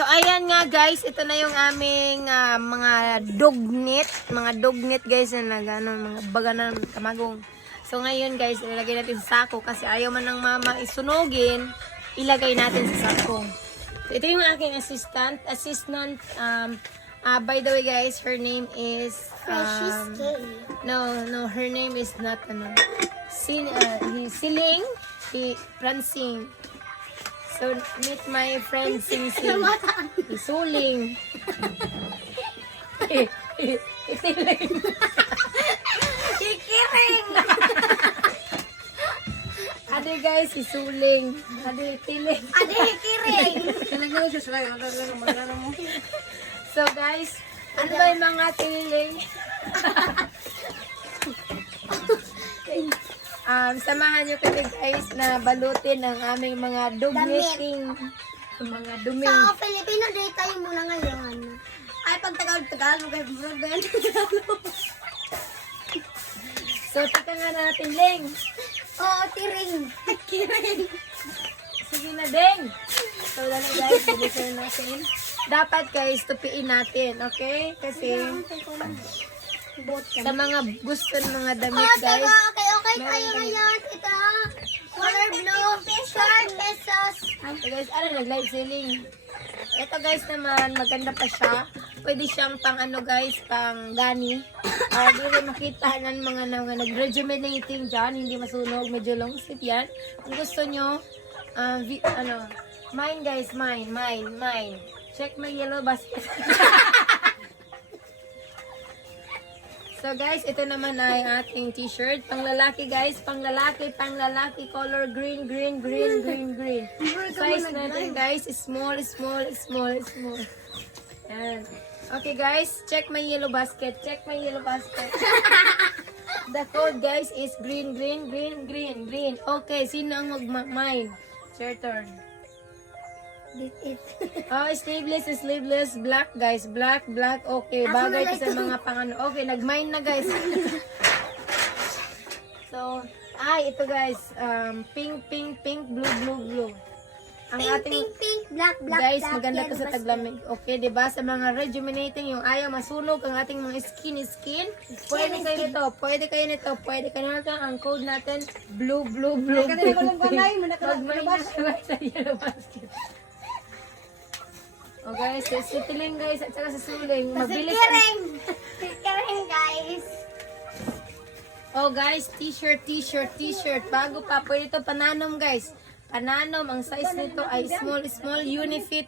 So, ayan nga guys, ito na yung aming mga dog guys, na mga baga ng kamagong. So, ngayon guys, ilagay natin sa sako kasi ayaw man ng mama isunugin, ilagay natin sa sako. So, ito yung aking assistant. By the way guys, her name is... No, her name is not, Siling, Francine. So, meet my friend Sing Sing. Isuling. Itiling. Ikiring. Adi guys, isuling. Adi tiling. Adi ikiring. So guys, ano ba yung mga tiling? Samahan nyo kami guys na balutin ang aming mga dugniting. Mga dumi. Sa Filipino day tayo muna ngayon. Ay, pag Tagalog ay Tagalog. So, tika nga natin, Ling. Oo, tiring. Kiring. Sige na, Ding. So, dala guys, bilisan natin. Dapat guys, tupiin natin, okay? Kasi, sa mga gusto ng mga damit guys. Okay tayo ngayon. Ito, color blue, 4 pesos. So guys, nag-live selling. Ito guys naman, maganda pa siya. Pwede siyang pang guys, pang gani. Di rin makita ng mga nag-rejuvenating dyan, hindi masunog, medyo long sleeve yan. Kung gusto nyo, mine guys, mine. Check my yellow basket. So guys, ito naman ay ating t-shirt. Pang lalaki guys, pang lalaki, color green. Size natin guys, small. Yan. Okay guys, check my yellow basket. The code guys is green. Okay, sino ang mag-mine? It's your turn. Sleeveless, black guys, black, okay, bagay ito sa mga pangano. Okay, nag-mine na guys. So, ito guys, pink, blue. Ang ating Pink, black, guys, maganda to sa taglamig. Okay, 'di ba? Sa mga rejuvenating, yung ayaw masunog ang ating mga skin. Pwede kayo nito. Ang code natin blue. Okay, sa sitiling guys at saka sa suling. Mabilis. Kiring guys. Oh guys, t-shirt. Bago pa, pwede ito pananom guys. Pananom, ang size nito ay small, unifit.